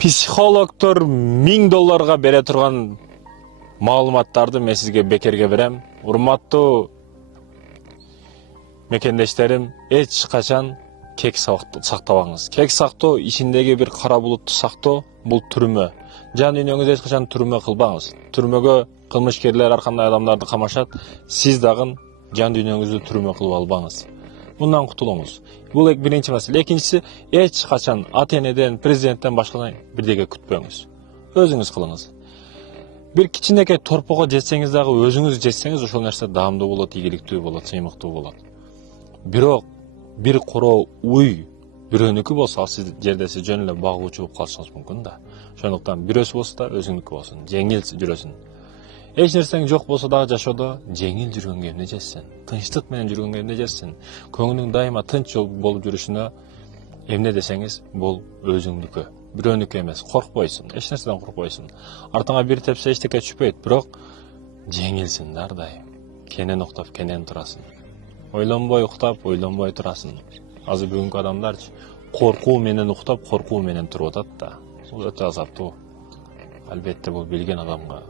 Психологтор $1000 бере турган маалыматтарды мен сизге бекерге берем. Урматтуу мекендештерим, эч качан кек сактабаңыз. Кек сактоо ичиндеги бир кара булутту сактоо бул түрмө. Жан дүйнөңүздү эч качан түрмө кылбаңыз. Түрмөгө кылмышкерлер ар кандай адамдарды камашат. Сиз дагы жан дүйнөңүздү түрмө кылып албаңыз. Bundan кутулуңуз. Бул биринчи маселе. Экинчиси, эч качан ата-энеден, президенттен башка бирдеге күтпөңүз. Өзүңүз кылыңыз. Бир кичинекей торпого жетсеңиз дагы өзүңүз жетсеңиз ошол нерсе даамдуу болот, ийгиликтүү болот, сыймыктуу болот. Бирок бир короо уй бирөөнүкү болсо, ал сиз жерде сиз жөн эле багуучу болуп калышыңыз мүмкүн да. Ошондуктан бирөөсү болсо да өзүңнүкү болсун, жеңил жүрөсүн. Эч нерсең жок болсо дагы жашоодо жеңил жүргөнгө эмне жетсин? Тынчтык менен жүргөнгө эмне жетсин? Көңүлүң дайыма тынч болуп жүрүшүнө эмне десеңиз, бул өзүңнүкү. Бирөөнүкү эмес. Коркпойсуң, эч нерседен коркпойсуң. Артыңа бир тепсе эчтеке түшпөйт, бирок жеңилсиң ар дайым. Кенен уктап, кенен турасың. Ойлонбой уктап, ойлонбой турасың. Азыр бүгүнкү адамдарчы коркуу менен уктап, коркуу менен туруп атат да. Бул өтө азаптуу. Албетте бул билген адамга